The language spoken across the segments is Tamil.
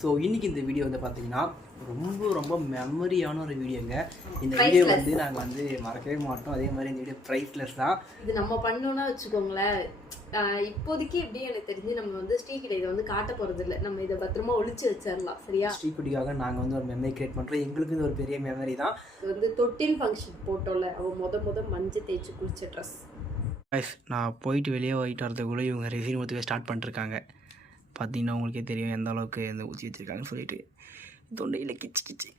ஸோ இன்றைக்கி இந்த வீடியோ வந்து பார்த்தீங்கன்னா ரொம்ப ரொம்ப மெமரியான ஒரு வீடியோங்க. இந்த வீடியோ வந்து நாங்கள் வந்து மறக்கவே மாட்டோம். அதே மாதிரி இந்த வீடியோ ப்ரைஸ்லெஸ் தான். இது நம்ம பண்ணோன்னா வச்சுக்கோங்களேன், இப்போதைக்கு எப்படி எனக்கு தெரிஞ்சு நம்ம வந்து ஸ்ரீகிட்ட இதை வந்து காட்ட போகிறது இல்லை. நம்ம இதை பத்திரமா ஒழிச்சு வச்சிடலாம். சரியா? ஸ்ரீகுட்டிக்காக நாங்கள் வந்து ஒரு மெமரி கிரியேட் பண்ணுறோம். எங்களுக்கு இது ஒரு பெரிய மெமரி தான். இது வந்து தொட்டில் ஃபங்க்ஷன் போட்டோம்ல, அவள் முத மஞ்சள் தேய்ச்சி குளிச்ச ட்ரெஸ். நான் போயிட்டு வெளியே போயிட்டு வரதுக்குள்ளே இவங்க ரெசின் ஊற்றவே ஸ்டார்ட் பண்ணிருக்காங்க. பார்த்தீங்கன்னா உங்களுக்கே தெரியும் எந்த அளவுக்கு இந்த ஊற்றி வச்சுருக்காங்கன்னு சொல்லிட்டு தொண்டையில் கிச்சு கிச்சு.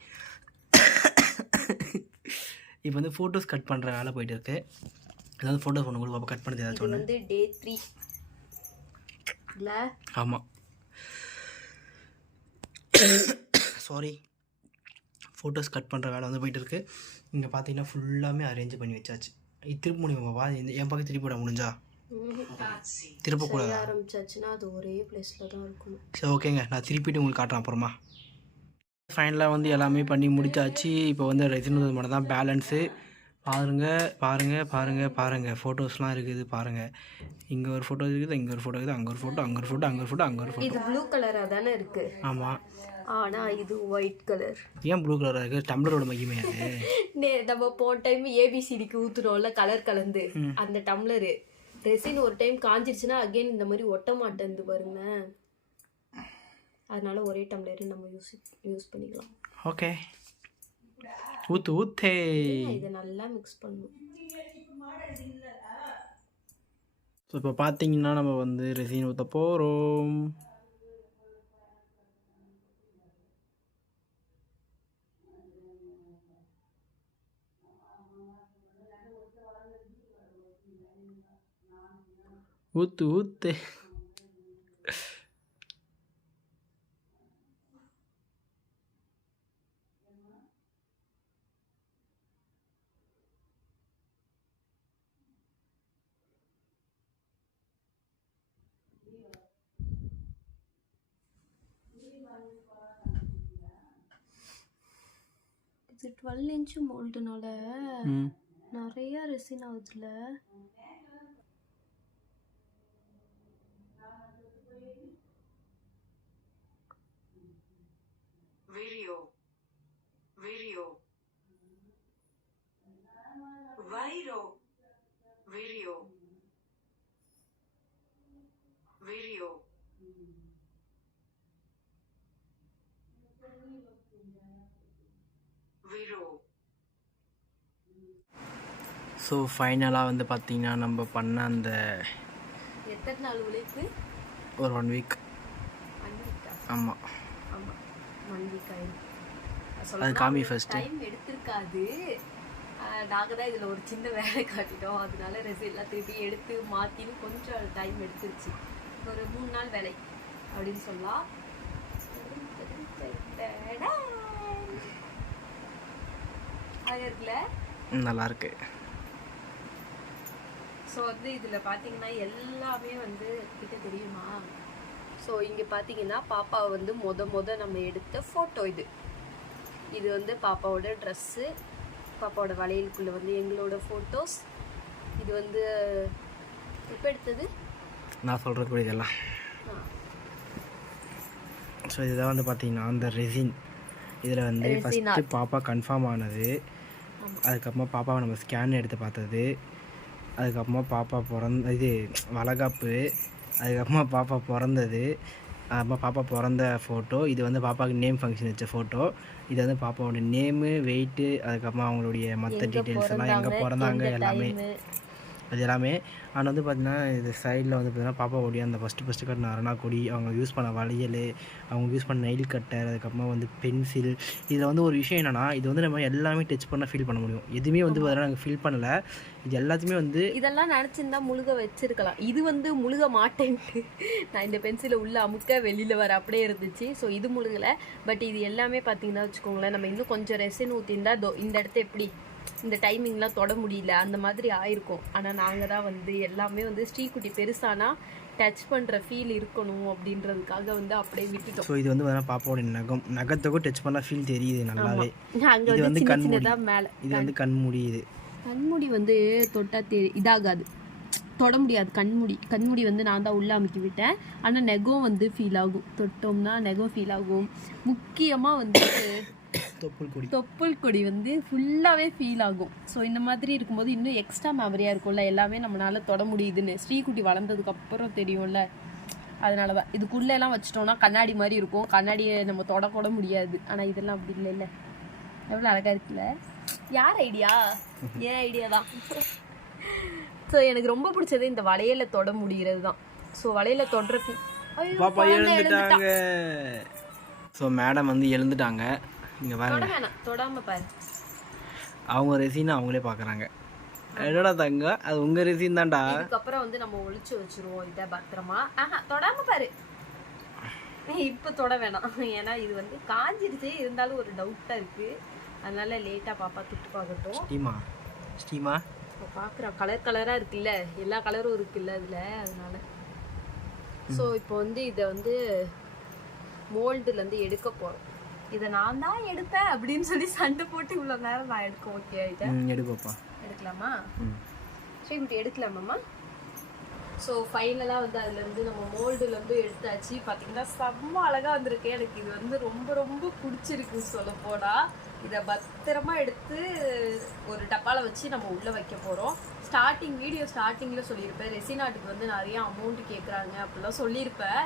இப்போ வந்து ஃபோட்டோஸ் கட் பண்ணுற வேலை போயிட்டு இருக்கு. ஏதாவது ஃபோட்டோஸ் ஒன்று கூட பாப்பா கட் பண்ணுறது ஏதாச்சும் ஒன்று. வந்து டே 3 இல்லை? ஆமாம், சாரி, ஃபோட்டோஸ் கட் பண்ணுற வேலை வந்து போயிட்டு இருக்கு. இங்கே பார்த்தீங்கன்னா ஃபுல்லாமே அரேஞ்ச் பண்ணி வச்சாச்சு. திருப்ப முடியுமாப்பா? என் பக்கம் திருப்பி விட முடிஞ்சா? திருப்பக்கூடாது. ஆரம்பிச்சாச்சுன்னா அது ஒரே பிளேஸில் தான் இருக்கும். சரி, ஓகேங்க, நான் திருப்பிட்டு உங்களுக்கு காட்டுறேன் அப்புறமா. ஃபைனலாக வந்து எல்லாமே பண்ணி முடிச்சாச்சு. இப்போ வந்து ரெசின் மட்டும் தான் பேலன்ஸு. பாருங்கள் ஃபோட்டோஸ்லாம் இருக்குது. பாருங்கள், இங்கே ஒரு ஃபோட்டோ இருக்குது, இங்கே ஒரு ஃபோட்டோ இருக்குது, அங்கே ஒரு ஃபோட்டோ, அங்கே ஒரு ஃபோட்டோ, அங்கே ஒரு ஃபோட்டோ, அங்கே ஒரு ஃபோட்டோ. இது ப்ளூ கலராக தானே இருக்குது? ஆமாம். ஆனால் இது ஒயிட் கலர். ஏன் ப்ளூ கலராக இருக்குது? டம்ளரோட மகிமை அது. நம்ம போன டைம் ஏபிசிடிக்கு ஊற்றுனோம்ல கலர் கலந்து, அந்த டம்ளரு ரெசின் ஒரு டைம் காஞ்சிருச்சுன்னா அகைன் இந்த மாதிரி ஒட்ட மாட்டேங்குது பாருங்க. அதனால ஒரே டம்ளர் நம்ம யூஸ் பண்ணிக்கலாம். ஓகே, ஊத்தே இதை நல்லா மிக்ஸ் பண்ணணும். ஸோ இப்போ பார்த்தீங்கன்னா நம்ம வந்து ரெசின் ஊற்ற போகிறோம். ஊத்து. இது 12 இன்ச் மோல்டுனால நிறைய ரெசின் ஆகுதுல. ஸோ ஃபைனலாக வந்து பார்த்தீங்கன்னா நம்ம பண்ண அந்த எத்தனை நாள் உழைப்பு? ஒரு 1 வீக். ஆமாம், 1 வீக் ஆயிடுச்சு. அது காமி ஃபர்ஸ்ட் டைம் எடுத்திருக்காது. நாங்கள் தான் இதில் ஒரு சின்ன வேலை காட்டிட்டோம். அதனால ரெசின்லாம் திருப்பி எடுத்து மாற்றின்னு கொஞ்சம் டைம் எடுத்துருச்சு. ஒரு 3 நாள் வேலை அப்படின்னு சொல்லலாம். இருக்குல்ல, நல்லாயிருக்கு. ஸோ வந்து இதில் பார்த்தீங்கன்னா எல்லாமே வந்து கிட்ட தெரியுமா? ஸோ இங்கே பார்த்தீங்கன்னா பாப்பாவை வந்து முத நம்ம எடுத்த ஃபோட்டோ இது வந்து பாப்பாவோட ட்ரெஸ்ஸு, பாப்பாவோட வளையலுக்குள்ளே வந்து எங்களோட ஃபோட்டோஸ். இது வந்து எப்போ எடுத்தது நான் சொல்கிறது கூட இதெல்லாம். ஸோ இதுதான் வந்து பார்த்தீங்கன்னா அந்த ரெசின். இதில் வந்து ஃபஸ்ட்டு பாப்பா கன்ஃபார்ம் ஆனது, அதுக்கப்புறமா பாப்பாவை நம்ம ஸ்கேன் எடுத்து பார்த்தது, அதுக்கப்புறமா பாப்பா இது வளகாப்பு, அதுக்கப்புறமா பாப்பா பிறந்தது, அப்புறமா பாப்பா பிறந்த ஃபோட்டோ. இது வந்து பாப்பாவுக்கு நேம் ஃபங்க்ஷன் வச்ச ஃபோட்டோ. இது வந்து பாப்பாவோட நேமு, வெயிட்டு, அதுக்கப்புறமா அவங்களுடைய மற்ற டீட்டெயில்ஸ் எல்லாம், எங்கே பிறந்தாங்க எல்லாமே, அது எல்லாமே. ஆனால் வந்து பார்த்திங்கன்னா இது சைடில் வந்து பார்த்திங்கன்னா பாப்பாவுடைய அந்த ஃபஸ்ட்டு கட்டின அரணா கொடி, அவங்க யூஸ் பண்ண வளையல், அவங்க யூஸ் பண்ண நெயில் கட்டர், அதுக்கப்புறமா வந்து பென்சில். இதில் வந்து ஒரு விஷயம் என்னென்னா, இது வந்து நம்ம எல்லாமே டச் பண்ணால் ஃபீல் பண்ண முடியும். எதுவுமே வந்து பார்த்தீங்கன்னா நாங்கள் ஃபீல் பண்ணலை. இது எல்லாத்தையுமே வந்து இதெல்லாம் நினச்சிருந்தா முழுக வச்சிருக்கலாம். இது வந்து முழுக மாட்டேன்ட்டு நான் இந்த பென்சிலை உள்ளே அமுக்க வெளியில் வர அப்படியே இருந்துச்சு. ஸோ இது முழுகலை. பட் இது எல்லாமே பார்த்தீங்கன்னா வச்சுக்கோங்களேன், நம்ம இன்னும் கொஞ்சம் ரெசின் ஊற்றிருந்தா இந்த இடத்த எப்படி இந்த டைமிங்லாம் தொட முடியல, அந்த மாதிரி ஆயிருக்கும். ஆனால் நாங்கள் தான் வந்து எல்லாமே வந்து ஸ்ரீகுட்டி பெருசானா டச் பண்ணுற ஃபீல் இருக்கணும் அப்படின்றதுக்காக வந்து அப்படியே விட்டுட்டோம். ஸோ இது வந்து பாப்பாவோட நகத்துக்கும் டச் பண்ணால் ஃபீல் தெரியுது நல்லாவே. அங்கே வந்து சின்னதாக மேலே இது வந்து கண்மூடி. இது கண்மூடி வந்து தொட்டா இதாகாது. தொட முடியாது. கண்முடி வந்து நான் தான் உள்ளே அமுக்கி விட்டேன். ஆனால் நெகம் வந்து ஃபீல் ஆகும், தொட்டோம்னா நெகம் ஃபீல் ஆகும். முக்கியமாக வந்து தொப்புள் கொடி வந்து ஃபுல்லாகவே ஃபீல் ஆகும். ஸோ இந்த மாதிரி இருக்கும்போது இன்னும் எக்ஸ்ட்ரா மெமரியாக இருக்கும்ல, எல்லாமே நம்மளால் தொட முடியுதுன்னு ஸ்ரீகுட்டி வளர்ந்ததுக்கப்புறம் தெரியும்ல. அதனால தான் இதுக்குள்ளெல்லாம் வச்சிட்டோம்னா கண்ணாடி மாதிரி இருக்கும், கண்ணாடியை நம்ம தொடக்கூட முடியாது. ஆனால் இதெல்லாம் அப்படி இல்லைல்ல, எவ்வளோ அழகாக இருக்குல்ல. யார் ஐடியா? ஏன் ஐடியா தான். ஸோ எனக்கு ரொம்ப பிடிச்சது இந்த வளையல தொட முடிகிறது தான். ஸோ வளையல தொடுற பாப்பா எழுந்துட்டாங்க. ஸோ மேடம் வந்து எழுந்துட்டாங்க. நீங்கள் பாருங்க, தொடாம பாரு. அவங்க ரெசினை அவங்களே பார்க்குறாங்க. என்னடா தங்க, அது உங்கள் ரெசின் தான்டா. இதுக்கப்புறம் வந்து நம்ம ஒளிச்சு வச்சிருவோம் இதை பத்திரமா. தொடாம பாரு. இப்போ தொட வேணாம், ஏன்னா இது வந்து காஞ்சிருச்சு. இருந்தாலும் ஒரு டவுட்டாக இருக்குது, அதனால லேட்டாக பாப்பா தொட்டு பார்க்கட்டும். ஸ்டீமா பார்க்குறோம். கலராக இருக்குல்ல, எல்லா கலரும் இருக்குல்ல அதில், அதனால. ஸோ இப்போ வந்து இதை வந்து மோல்டுலேருந்து எடுக்க போகிறோம். இதை நான் தான் எடுப்பேன் அப்படின்னு சொல்லி சண்டை போட்டு இவ்வளோ நேரம் நான் எடுக்க ஓகே ஆகிட்டேன். எடுப்பா, எடுக்கலாமா? சரி இப்படி எடுக்கலாமாம்மா. ஸோ ஃபைனலாக வந்து அதுலேருந்து நம்ம மோல்டுலேருந்து எடுத்தாச்சு. பார்த்தீங்கன்னா செம்ம அழகாக வந்திருக்கு. எனக்கு இது வந்து ரொம்ப ரொம்ப பிடிச்சிருக்கு சொல்ல போனால். இதை பத்திரமா எடுத்து ஒரு டப்பாவில் வச்சு நம்ம உள்ளே வைக்க போகிறோம். வீடியோ ஸ்டார்டிங்கில் சொல்லியிருப்பேன், ரெசினாட்டுக்கு வந்து நிறைய அமௌண்ட் கேட்குறாங்க அப்படிலாம் சொல்லியிருப்பேன்.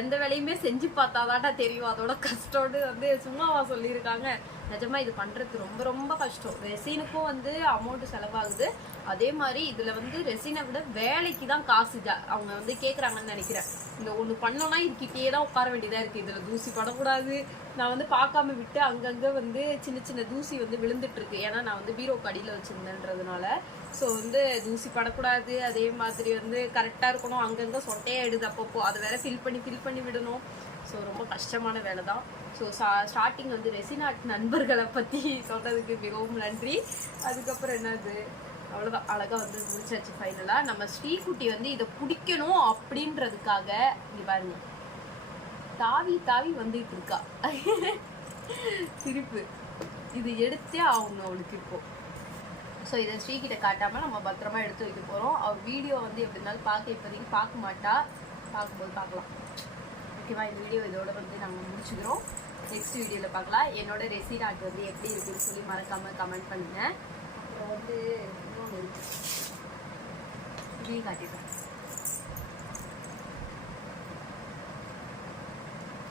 எந்த வேலையுமே செஞ்சு பார்த்தாதான்டா தெரியும் அதோட கஷ்டம்னு வந்து சும்மாவா சொல்லியிருக்காங்க. நிஜமா இது பண்ணுறதுக்கு ரொம்ப ரொம்ப கஷ்டம். ரெசினுக்கும் வந்து அமௌண்ட் செலவாகுது. அதே மாதிரி இதில் வந்து ரெசினை விட வேலைக்கு தான் காசு அவங்க வந்து கேட்குறாங்கன்னு நினைக்கிறேன். இந்த ஒன்று பண்ணோன்னா இதுக்கிட்டே தான் உட்கார வேண்டியதாக இருக்குது. இதில் தூசி படக்கூடாது. நான் வந்து பார்க்காம விட்டு அங்கங்கே வந்து சின்ன சின்ன தூசி வந்து விழுந்துட்டுருக்கு. ஏன்னா நான் வந்து பீரோ கடியில் வச்சுருந்தேன்றதுனால. ஸோ வந்து தூசி படக்கூடாது. அதே மாதிரி வந்து கரெக்டாக இருக்கணும். அங்கங்கே சொட்டையாக எடுது அப்பப்போ, அதை வேற ஃபில் பண்ணி விடணும். ஸோ ரொம்ப கஷ்டமான வேலை தான். ஸோ ஸ்டார்டிங் வந்து ரெசினாட் நண்பர்களை பற்றி சொல்கிறதுக்கு மிகவும் நன்றி. அதுக்கப்புறம் என்னது, அவ்வளோதான், அழகாக வந்து முடிச்சாச்சு ஃபைனலாக. நம்ம ஸ்ரீகுட்டி வந்து இதை பிடிக்கணும் அப்படின்றதுக்காக இங்கே பாருங்க தாவி வந்துட்டு இருக்கா. சிரிப்பு. இது எடுத்தே ஆகணும் அவளுக்கு இப்போ. ஸோ இதை ஸ்ரீகிட்ட காட்டாமல் நம்ம பத்திரமா எடுத்து வைக்க போகிறோம். அவர் வீடியோ வந்து எப்படி இருந்தாலும் இப்போதைக்கு பார்க்க மாட்டா, பார்க்கும்போது பார்க்கலாம். ஓகேவா? இந்த வீடியோ இதோட வந்து நாங்கள் முடிச்சுக்கிறோம். நெக்ஸ்ட் வீடியோவில் பார்க்கலாம். என்னோட ரெசினாட் வந்து எப்படி இருக்குன்னு சொல்லி மறக்காமல் கமெண்ட் பண்ணுங்கள். அப்புறம் வந்து இன்னொன்று இருக்கு, இதையும் காட்டிடுறேன்.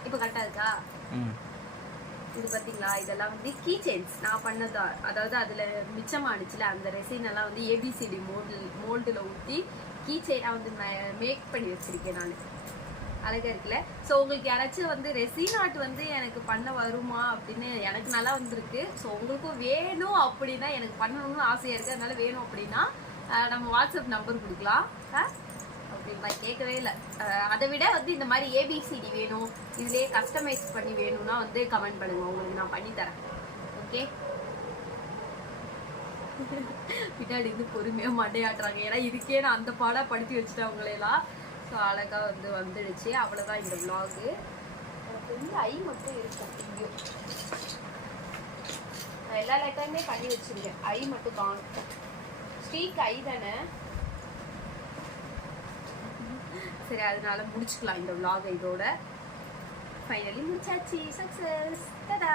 இப்போ கரெக்டாக இருக்கா? இது பார்த்தீங்களா, இதெல்லாம் வந்து கீ செயின்ஸ் நான் பண்ணதா. அதாவது அதில் மிச்சமானுச்சுல அந்த ரெசின் எல்லாம் வந்து ஏபிசிடி மோல்டில் ஊற்றி கீ செயினாக வந்து மேக் பண்ணி வச்சுருக்கேன் நான். அழகாக இருக்குல்ல. ஸோ உங்களுக்கு யாராச்சும் வந்து ரெசினாட் வந்து எனக்கு பண்ண வருமா அப்படின்னு எனக்கு நல்லா வந்திருக்கு. ஸோ உங்களுக்கும் வேணும் அப்படின்னா, எனக்கு பண்ணணும்னு ஆசையாக இருக்குது, அதனால வேணும் அப்படின்னா நம்ம வாட்ஸ்அப் நம்பர் கொடுக்கலாம். அப்படின்னு நான் கேட்கவே இல்லை. அதை விட வந்து இந்த மாதிரி ஏபிசிடி வேணும், இதுலேயே கஸ்டமைஸ் பண்ணி வேணும்னா வந்து கமெண்ட் பண்ணுங்க, உங்களுக்கு நான் பண்ணித்தரேன். ஓகே? பின்னாடி இது பொறுமையாக மண்டையாட்டுறாங்க, ஏன்னா இதுக்கே நான் அந்த பாடாக படுத்தி வச்சுட்டேன் அவங்களையெல்லாம். ஸோ அழகாக வந்து வந்துடுச்சு. அவ்வளோதான் இந்த விலாகு. எனக்கு வந்து ஐ மட்டும் இருக்கும் இங்கேயும். நான் எல்லா லைட்டாயுமே பண்ணி வச்சுருக்கேன், ஐ மட்டும் காணும். ஸ்ரீக் ஐ தானே? சரி, அதனால முடிச்சுக்கலாம் இந்த விலாகை இதோட. ஃபைனலி முடிச்சாச்சு. சக்ஸஸ். டடா.